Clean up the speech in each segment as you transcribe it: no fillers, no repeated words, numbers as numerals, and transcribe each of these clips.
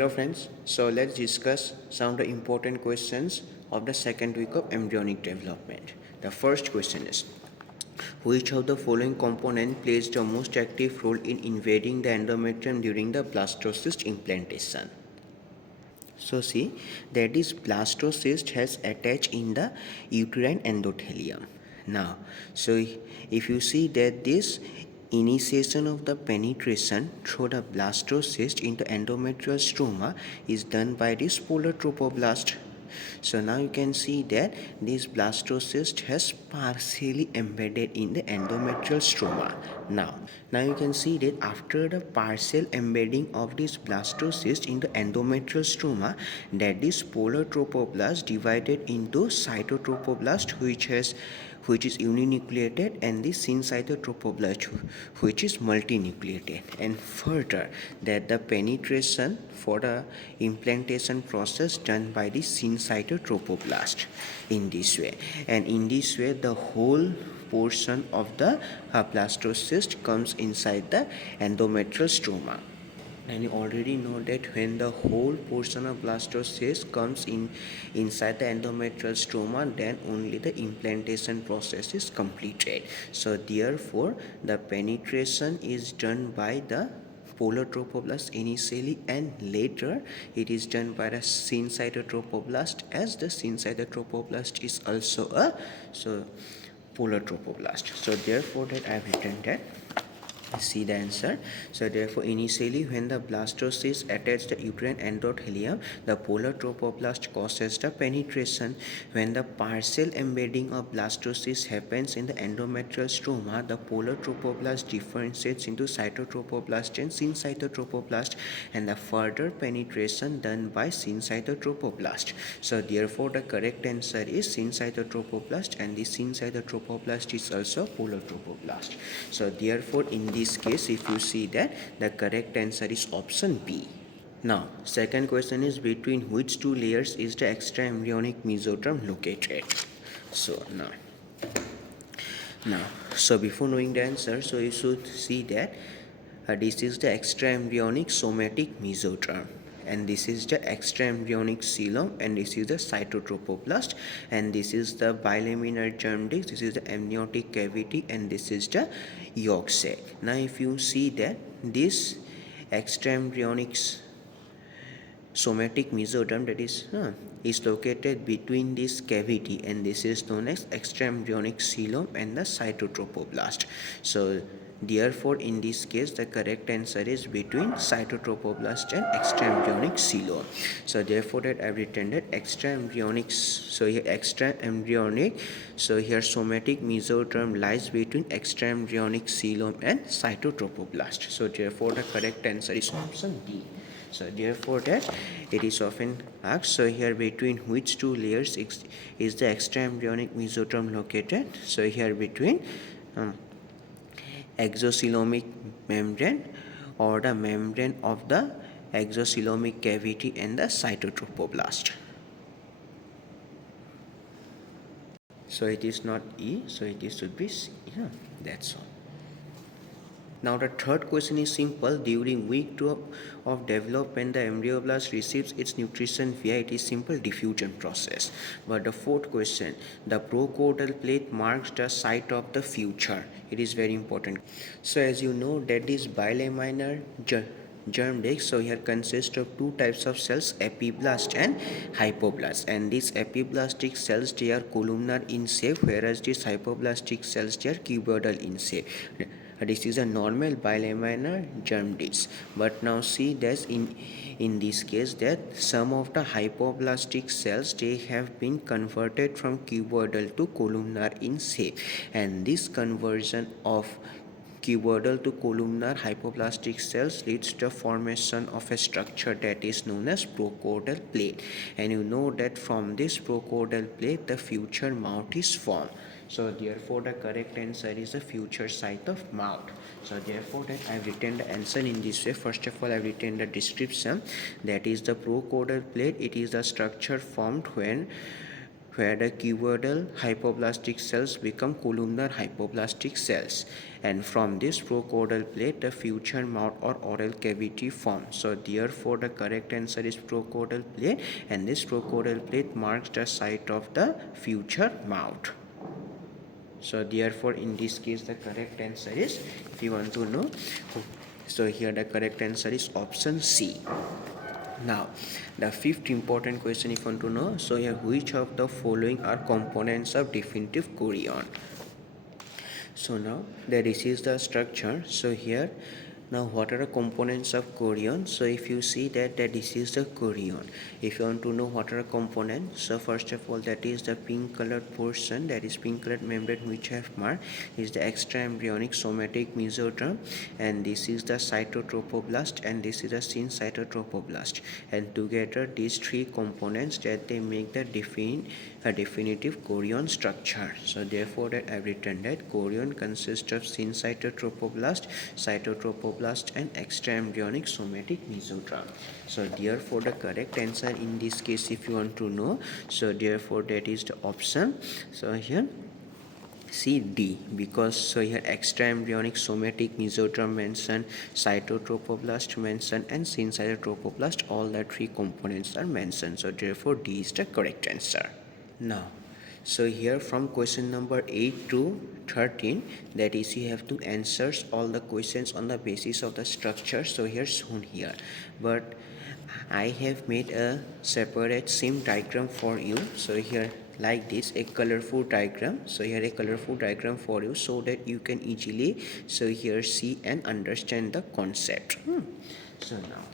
Hello friends, so let's discuss some of the important questions of the second week of embryonic development. The first question is, which of the following component plays the most active role in invading the endometrium during the blastocyst implantation? So see that this blastocyst has attached in the uterine endothelium. Now, so if you see that this initiation of the penetration through the blastocyst into endometrial stroma is done by this polar trophoblast. So now you can see that this blastocyst has partially embedded in the endometrial stroma. Now you can see that after the partial embedding of this blastocyst in the endometrial stroma, that this polar trophoblast divided into cytotrophoblast which is uninucleated and the syncytotrophoblast which is multinucleated, and further that the penetration for the implantation process done by the syncytotrophoblast in this way, and in this way the whole portion of the blastocyst comes inside the endometrial stroma. And you already know that when the whole portion of blastocyst comes inside the endometrial stroma, then only the implantation process is completed. So therefore the penetration is done by the polar trophoblast initially, and later it is done by the syncytotrophoblast, as the syncytotrophoblast is also a polar trophoblast. So therefore that I have written that. See the answer. So therefore initially when the blastocyst attached the uterine endothelium, the polar trophoblast causes the penetration. When the partial embedding of blastocyst happens in the endometrial stroma, the polar trophoblast differentiates into cytotrophoblast and syncytotrophoblast, and the further penetration done by syncytotrophoblast. So therefore the correct answer is syncytotrophoblast, and the syncytotrophoblast is also polar trophoblast. So therefore in this case, if you see that, the correct answer is option B. Now, second question is, between which two layers is the extraembryonic mesoderm located? So so before knowing the answer, so you should see that this is the extraembryonic somatic mesoderm, and this is the extraembryonic coelom, and this is the cytotrophoblast, and this is the bilaminar germ disc, this is the amniotic cavity, and this is the yolk sac. Now if you see that this extraembryonic somatic mesoderm, that is located between this cavity, and this is known as extraembryonic coelom and the cytotrophoblast. So therefore in this case the correct answer is between cytotrophoblast and extraembryonic coelom. So therefore that I've written that extraembryonic, so here extraembryonic, so here somatic mesoderm lies between extraembryonic coelom and cytotrophoblast. So therefore the correct answer is option D. So therefore that it is often asked, so here between which two layers is the extraembryonic mesoderm located? So here between exocoelomic membrane, or the membrane of the exocoelomic cavity, and the cytotrophoblast. So it is not E, so it should be C. Yeah, that's all. Now the third question is simple. During week 2 of development, the embryoblast receives its nutrition via its simple diffusion process. But the fourth question, the procaudal plate marks the site of the future. It is very important. So as you know that this bilaminar germ disc, so here consists of two types of cells, epiblast and hypoblast, and these epiblastic cells, they are columnar in shape, whereas these hypoblastic cells, they are cuboidal in shape. This is a normal bilaminar germ disc. But now see that in this case that some of the hypoblastic cells, they have been converted from cuboidal to columnar in shape, and this conversion of cuboidal to columnar hypoblastic cells leads to the formation of a structure that is known as procaudal plate, and you know that from this procaudal plate the future mouth is formed. So therefore the correct answer is the future site of mouth. So therefore that I have written the answer in this way. First of all I have written the description, that is the procaudal plate. It is the structure formed when where the cuboidal hypoplastic cells become columnar hypoplastic cells, and from this procaudal plate the future mouth or oral cavity forms. So therefore the correct answer is procaudal plate, and this procaudal plate marks the site of the future mouth. So therefore in this case the correct answer is, if you want to know, so here the correct answer is option C. Now the fifth important question, if you want to know, so here which of the following are components of definitive chorion? So now this is the structure. So here, now what are the components of chorion? So if you see that this is the chorion, if you want to know what are the components, so first of all that is the pink colored portion, that is pink colored membrane which I have marked, is the extra embryonic somatic mesoderm, and this is the cytotrophoblast, and this is the syncytotrophoblast, and together these three components that they make the definitive chorion structure. So therefore that I have written that chorion consists of syncytotrophoblast, cytotrophoblast and extra embryonic somatic mesoderm. So therefore the correct answer in this case, if you want to know, so therefore that is the option. So here C, D, because so here extra embryonic somatic mesoderm mentioned, cytotrophoblast mentioned, and syncytotrophoblast, all the three components are mentioned. So therefore D is the correct answer. Now, so here from question number 8 to 13, that is you have to answer all the questions on the basis of the structure. So here shown here, but I have made a separate same diagram for you. So here like this, a colorful diagram. So here a colorful diagram for you, so that you can easily so here see and understand the concept. So now,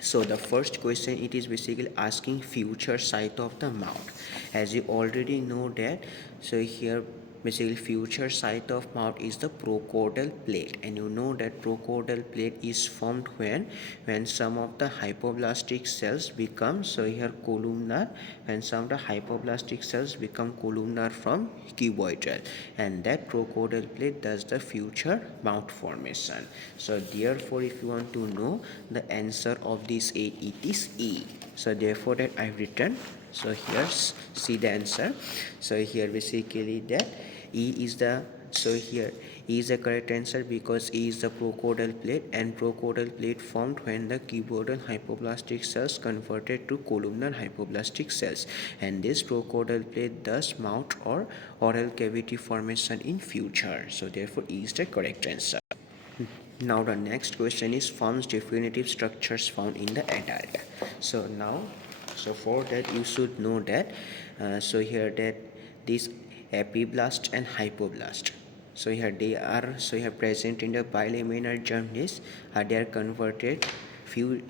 so the first question, it is basically asking future site of the mouth. As you already know that, so here basically future site of mouth is the procaudal plate, and you know that procaudal plate is formed when some of the hypoplastic cells become so here columnar, and some of the hypoplastic cells become columnar from cuboidal, and that procaudal plate does the future mouth formation. So therefore if you want to know the answer of this A, it is E. So therefore that I've written, so here see the answer. So here basically that E is the, so here E is the correct answer, because E is the procaudal plate, and procaudal plate formed when the cuboidal hypoplastic cells converted to columnar hypoplastic cells, and this procaudal plate does mouth or oral cavity formation in future. So therefore E is the correct answer. Now the next question is forms definitive structures found in the adult. So now, so for that you should know that, so here that this epiblast and hypoblast, so here they are so here present in the bilaminar germ disc, they are converted few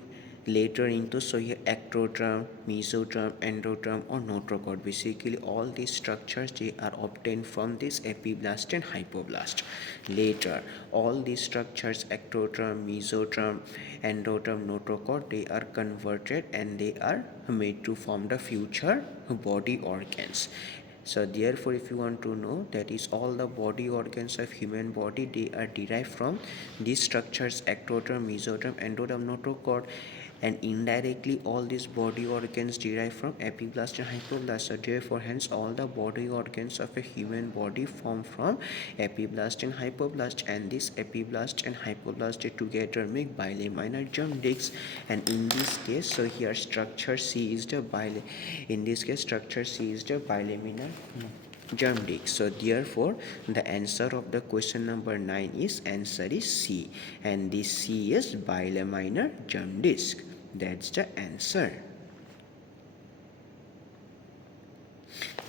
later into so here ectoderm, mesoderm, endoderm or notochord. Basically all these structures they are obtained from this epiblast and hypoblast. Later all these structures ectoderm, mesoderm, endoderm, notochord, they are converted and they are made to form the future body organs. So therefore if you want to know, that is all the body organs of human body, they are derived from these structures ectoderm, mesoderm, endoderm, notochord, and indirectly all these body organs derive from epiblast and hypoblast. So therefore hence all the body organs of a human body form from epiblast and hypoblast, and this epiblast and hypoblast they together make bilaminar germ discs, and in this case so here structure C is the in this case structure C is the bilaminar germ disc. So therefore the answer of the question number 9 is answer is C, and this C is bilaminar germ disc. That's the answer.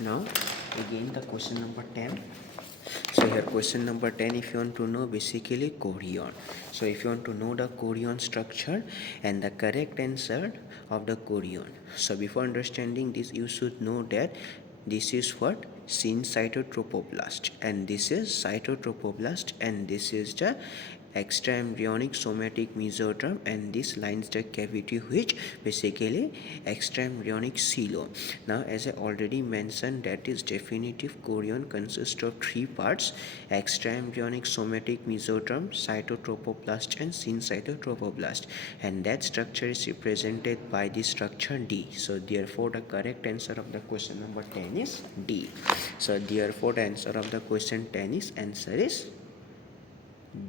Now again the question number 10. So here question number 10, if you want to know basically chorion. So if you want to know the chorion structure and the correct answer of the chorion, so before understanding this you should know that this is what syncytotrophoblast, and this is cytotrophoblast, and this is the extra embryonic somatic mesoderm, and this lines the cavity which basically extra embryonic coelom. Now as I already mentioned, that is definitive chorion consists of three parts: extra embryonic somatic mesoderm, cytotrophoblast, and syncytotrophoblast, and that structure is represented by the structure D. So therefore the correct answer of the question number 10 is D. So therefore the answer of the question 10 is answer is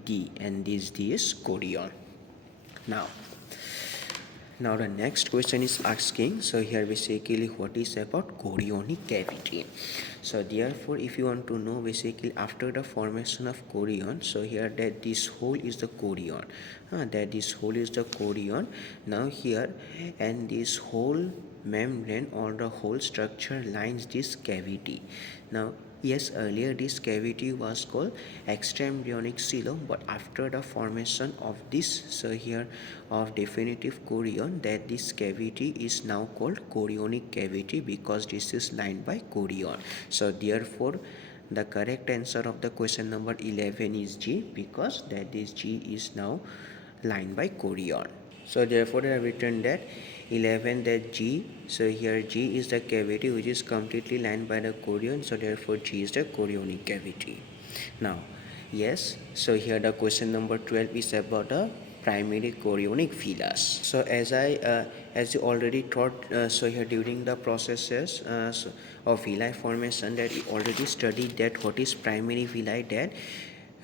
D, and this D is chorion. Now the next question is asking, so here basically what is about chorionic cavity. So therefore if you want to know basically after the formation of chorion, so here that this hole is the chorion, that this hole is the chorion. Now here, and this whole membrane or the whole structure lines this cavity. Now yes, earlier this cavity was called extraembryonic coelom, but after the formation of this, so here of definitive chorion, that this cavity is now called chorionic cavity because this is lined by chorion. So therefore the correct answer of the question number 11 is G, because that is G is now lined by chorion. So therefore I have written that 11, that G, so here G is the cavity which is completely lined by the chorion, so therefore G is the chorionic cavity. Now yes, so here the question number 12 is about the primary chorionic villus. So as you already taught, so here during the processes of villi formation, that you already studied that what is primary villi, that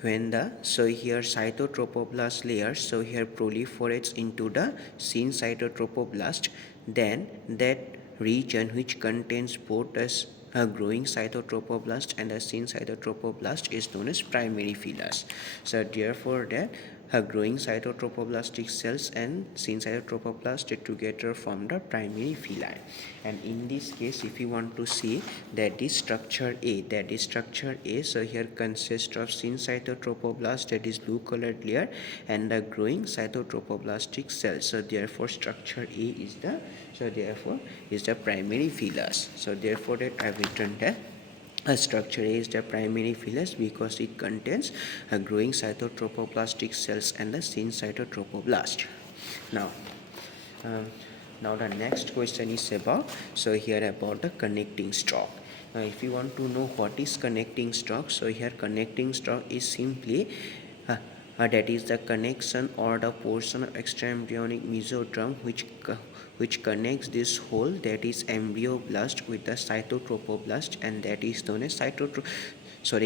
when the, so here cytotrophoblast layer, so here proliferates into the syncytotrophoblast, then that region which contains both a growing cytotrophoblast and a syncytotrophoblast is known as primary villus. So therefore that growing cytotropoblastic cells and syncytotrophoblast together form the primary villi. And in this case, if you want to see that this structure A, so here consists of syncytotrophoblast, that is blue colored layer, and the growing cytotropoblastic cells. So therefore structure A is the, so therefore is the primary villus. So therefore that I have written that a structure A is the primary villus because it contains a growing cytotropoblastic cells and the syncytotrophoblast. Now, now the next question is about, so here about the connecting stalk. Now if you want to know what is connecting stalk, so here connecting stalk is simply that is the connection or the portion of extraembryonic mesoderm which connects this hole, that is embryoblast, with the cytotrophoblast, and that is known as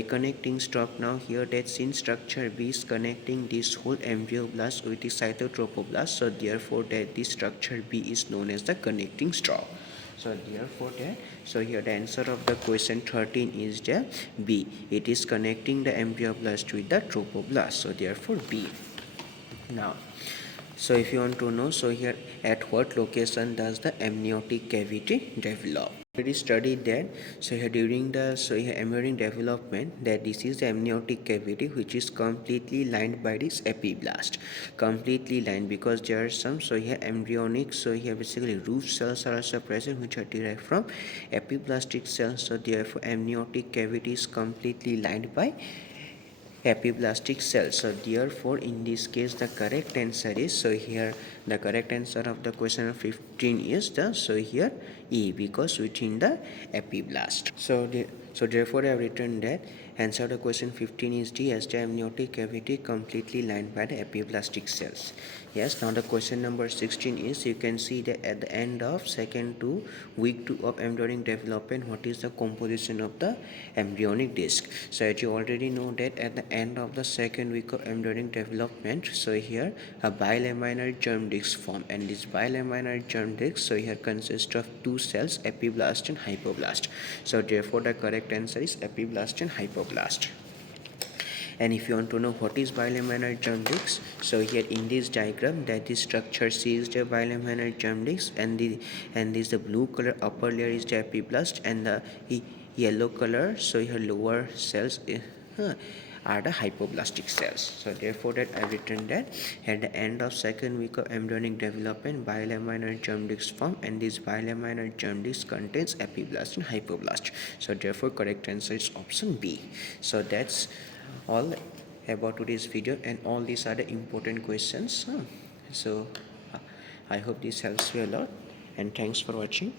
connecting stalk. Now here that since structure B is connecting this whole embryoblast with the cytotrophoblast, so therefore that this structure B is known as the connecting stalk. So therefore that, so here the answer of the question 13 is the B. It is connecting the embryoblast with the trophoblast. So therefore B. Now, so if you want to know, so here at what location does the amniotic cavity develop? Already studied that, so here during the, so here embryonic development, that this is the amniotic cavity which is completely lined by this epiblast, completely lined, because there are some, so here embryonic, so here basically roof cells are also present which are derived from epiblastic cells. So therefore amniotic cavity is completely lined by epiblastic cells. So therefore in this case the correct answer is, so here the correct answer of the question 15 is the, so here E, because within the epiblast. So therefore I have written that answer to question 15 is D, as the amniotic cavity completely lined by the epiblastic cells. Yes, now the question number 16 is, you can see that at the end of second to week 2 of embryonic development, what is the composition of the embryonic disc. So as you already know that at the end of the second week of embryonic development, so here a bilaminar germ disc form, and this bilaminar germ disc, so here consists of two cells, epiblast and hypoblast. So therefore the correct answer is epiblast and hypoblast. And if you want to know what is bilaminar germ disc, so here in this diagram, that is structure C is the bilaminar germ disc, and this the blue color upper layer is the epiblast, and the yellow color, so here lower cells are the hypoblastic cells. So therefore that I have written that at the end of second week of embryonic development, bilaminar germ disc form, and this bilaminar germ disc contains epiblast and hypoblast. So therefore correct answer is option B. So that's all about today's video, and all these are the important questions. So I hope this helps you a lot, and thanks for watching.